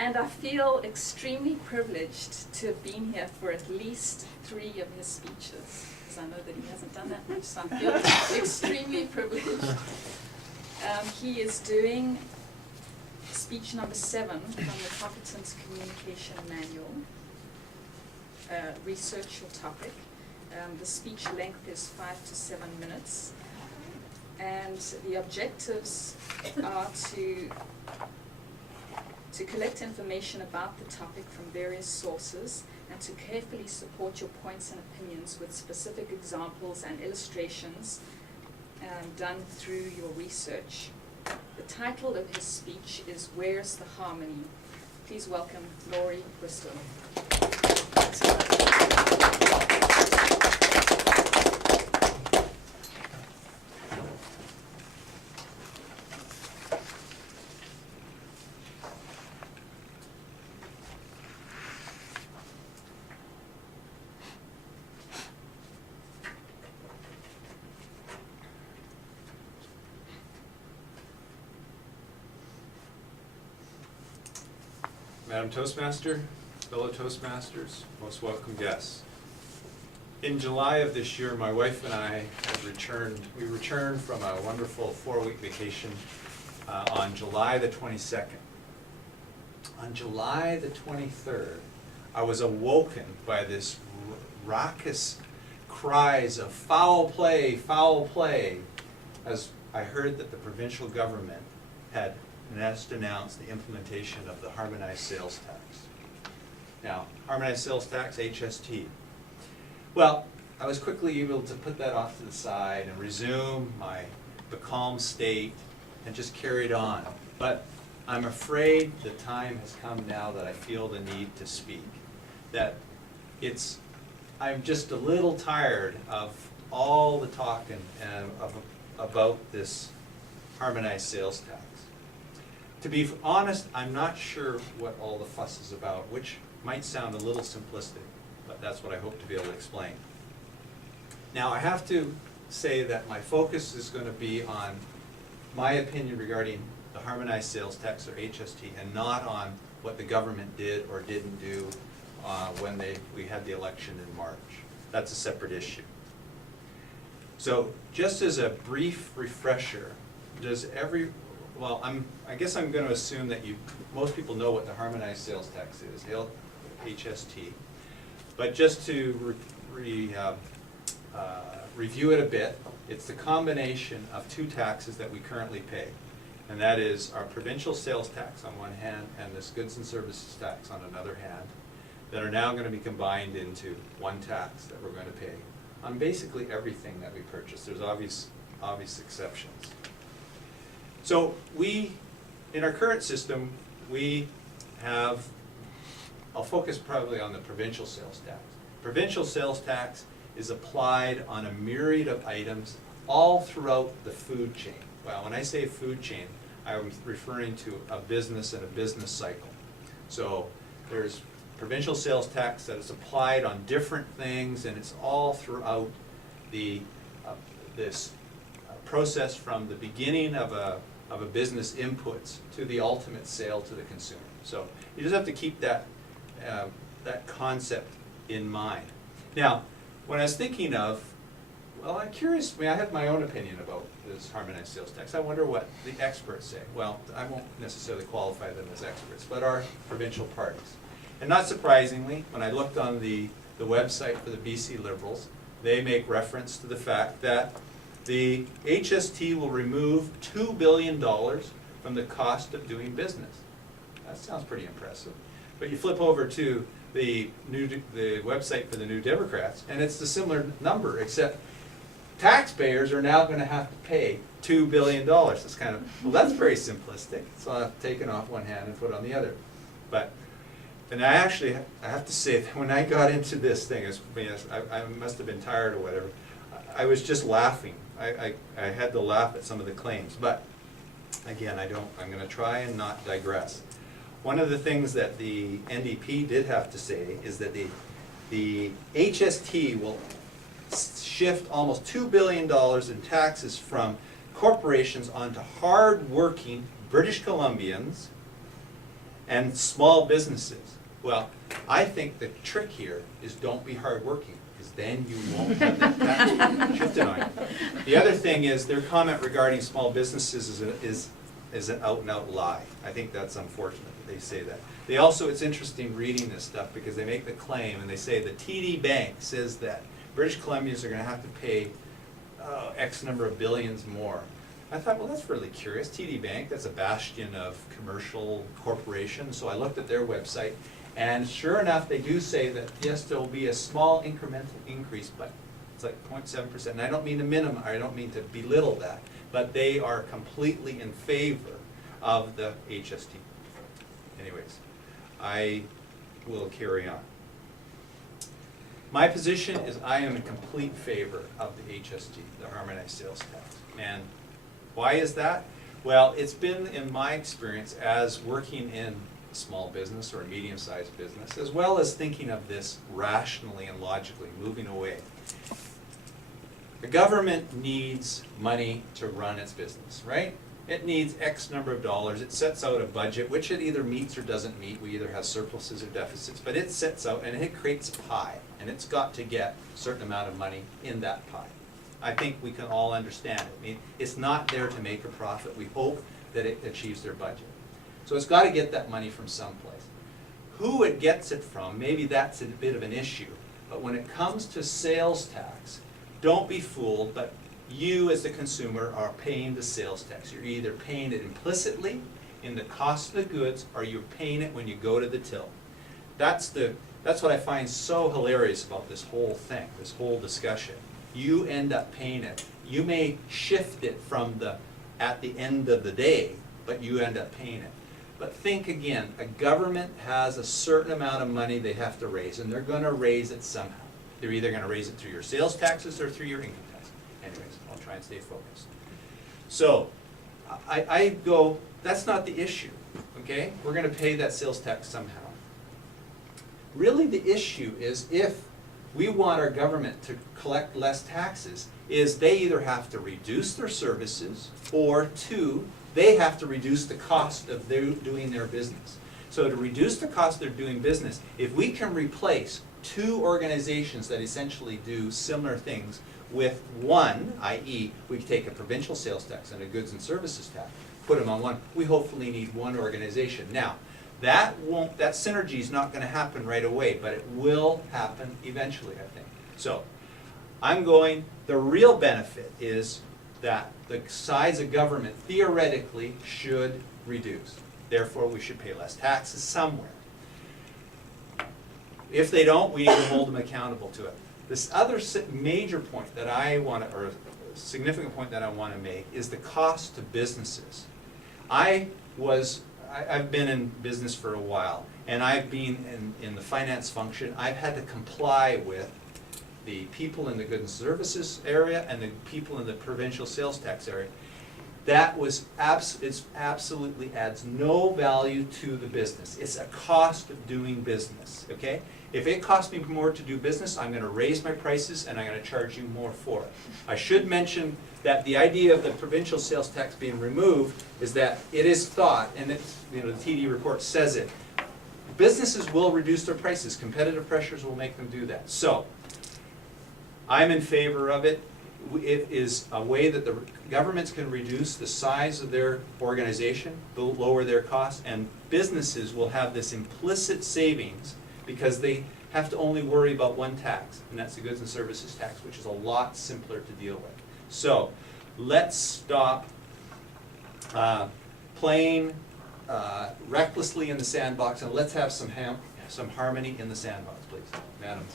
And I feel extremely privileged to have been here for at least 3 of his speeches, because I know that he hasn't done that much, so I feel extremely privileged. He is doing speech number 7 from the Competence Communication Manual. Research your topic. The speech length is 5 to 7 minutes. And the objectives are to collect information about the topic from various sources and to carefully support your points and opinions with specific examples and illustrations done through your research. The title of his speech is Where's the Harmony? Please welcome Laurie Bristol. Madam Toastmaster, fellow Toastmasters, most welcome guests. In July of this year, my wife and I we returned from a wonderful 4-week vacation on July the 22nd. On July the 23rd, I was awoken by this raucous cries of foul play, as I heard that the provincial government had just announced the implementation of the harmonized sales tax. Now, harmonized sales tax, HST. Well, I was quickly able to put that off to the side and resume the calm state and just carried on. But I'm afraid the time has come now that I feel the need to speak. That I'm just a little tired of all the talk about this harmonized sales tax. To be honest, I'm not sure what all the fuss is about, which might sound a little simplistic, but that's what I hope to be able to explain. Now, I have to say that my focus is going to be on my opinion regarding the harmonized sales tax, or HST, and not on what the government did or didn't do when we had the election in March. That's a separate issue. So, just as a brief refresher, I guess I'm going to assume that most people know what the harmonized sales tax is, HST. But just to review it a bit, it's the combination of 2 taxes that we currently pay. And that is our provincial sales tax on one hand and this goods and services tax on another hand, that are now going to be combined into one tax that we're going to pay on basically everything that we purchase. There's obvious exceptions. So in our current system, we have, I'll focus probably on the provincial sales tax. Provincial sales tax is applied on a myriad of items all throughout the food chain. Well, when I say food chain, I'm referring to a business and a business cycle. So there's provincial sales tax that is applied on different things, and it's all throughout this process from the beginning of a business inputs to the ultimate sale to the consumer. So you just have to keep that concept in mind. Now, when I was thinking of, well, I'm curious, I have my own opinion about this harmonized sales tax. I wonder what the experts say. Well, I won't necessarily qualify them as experts, but our provincial parties. And not surprisingly, when I looked on the website for the BC Liberals, they make reference to the fact that the HST will remove $2 billion from the cost of doing business. That sounds pretty impressive. But you flip over to the website for the New Democrats, and it's a similar number, except taxpayers are now going to have to pay $2 billion. It's kind of, well, that's very simplistic. So I'll have taken off one hand and put on the other. And I have to say that when I got into this thing, I must have been tired or whatever, I was just laughing. I had to laugh at some of the claims. But again, I'm going to try and not digress. One of the things that the NDP did have to say is that the HST will shift almost $2 billion in taxes from corporations onto hard-working British Columbians, And small businesses. Well, I think the trick here is don't be hardworking, because then you won't have that tax shifted on you. The other thing is their comment regarding small businesses is an out and out lie. I think that's unfortunate that they say that. They also, it's interesting reading this stuff because they make the claim and they say the TD Bank says that British Columbians are going to have to pay X number of billions more. I thought, well, that's really curious. TD Bank, that's a bastion of commercial corporations. So I looked at their website, and sure enough, they do say that, yes, there will be a small incremental increase, but it's like 0.7%. And I don't mean to minimize, I don't mean to belittle that, but they are completely in favor of the HST. Anyways, I will carry on. My position is I am in complete favor of the HST, the Harmonized Sales Tax. And why is that? Well, it's been in my experience as working in a small business or a medium-sized business, as well as thinking of this rationally and logically, moving away. The government needs money to run its business, right? It needs X number of dollars. It sets out a budget, which it either meets or doesn't meet. We either have surpluses or deficits, but it sets out and it creates a pie, and it's got to get a certain amount of money in that pie. I think we can all understand it. I mean, it's not there to make a profit. We hope that it achieves their budget. So it's got to get that money from someplace. Who it gets it from, maybe that's a bit of an issue. But when it comes to sales tax, don't be fooled, but you as the consumer are paying the sales tax. You're either paying it implicitly in the cost of the goods, or you're paying it when you go to the till. That's what I find so hilarious about this whole thing, this whole discussion. You end up paying it. You may shift it from at the end of the day, but you end up paying it. But think again, a government has a certain amount of money they have to raise, and they're going to raise it somehow. They're either going to raise it through your sales taxes or through your income tax. Anyways, I'll try and stay focused. So, I go, that's not the issue, okay? We're going to pay that sales tax somehow. Really the issue is if we want our government to collect less taxes, is they either have to reduce their services, or two, they have to reduce the cost of doing their business. So to reduce the cost of doing business, if we can replace two organizations that essentially do similar things with one, i.e. we take a provincial sales tax and a goods and services tax, put them on one, we hopefully need one organization. Now, that synergy is not going to happen right away, but it will happen eventually, I think. So, the real benefit is that the size of government theoretically should reduce. Therefore, we should pay less taxes somewhere. If they don't, we need to hold them accountable to it. This other major point that or a significant point that I want to make is the cost to businesses. I've been in business for a while, and I've been in the finance function. I've had to comply with the people in the goods and services area and the people in the provincial sales tax area. That it absolutely adds no value to the business. It's a cost of doing business, okay? If it costs me more to do business, I'm going to raise my prices and I'm going to charge you more for it. I should mention that the idea of the provincial sales tax being removed is that it is thought, and it's, the TD report says it, businesses will reduce their prices. Competitive pressures will make them do that. So, I'm in favor of it. It is a way that the governments can reduce the size of their organization, lower their costs, and businesses will have this implicit savings because they have to only worry about one tax, and that's the goods and services tax, which is a lot simpler to deal with. So, let's stop playing recklessly in the sandbox, and let's have some harmony in the sandbox, please. Madam.